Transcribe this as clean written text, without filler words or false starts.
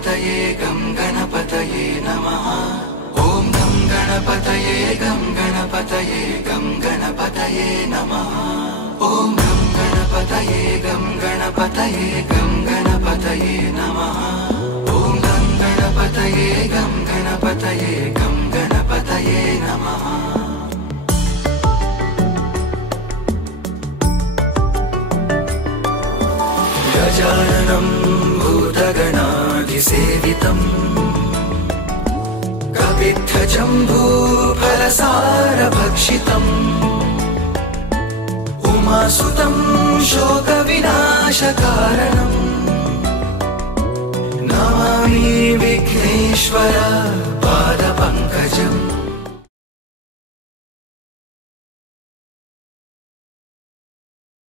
गणपतये गं गणपतये नमः। ॐ गं गणपतये गं गणपतये गं गणपतये नमः। ॐ गं गणपतये गं गणपतये गं गणपतये नमः। ॐ गं गणपतये गं गणपतये गं गणपतये नमः। गजाननं भूतगणाधिसेवितम् कपित्थजम्बूफलसारभक्षितम् उमासुतं शोकविनाशकारणम् नमामि विघ्नेश्वर पादपङ्कजम्।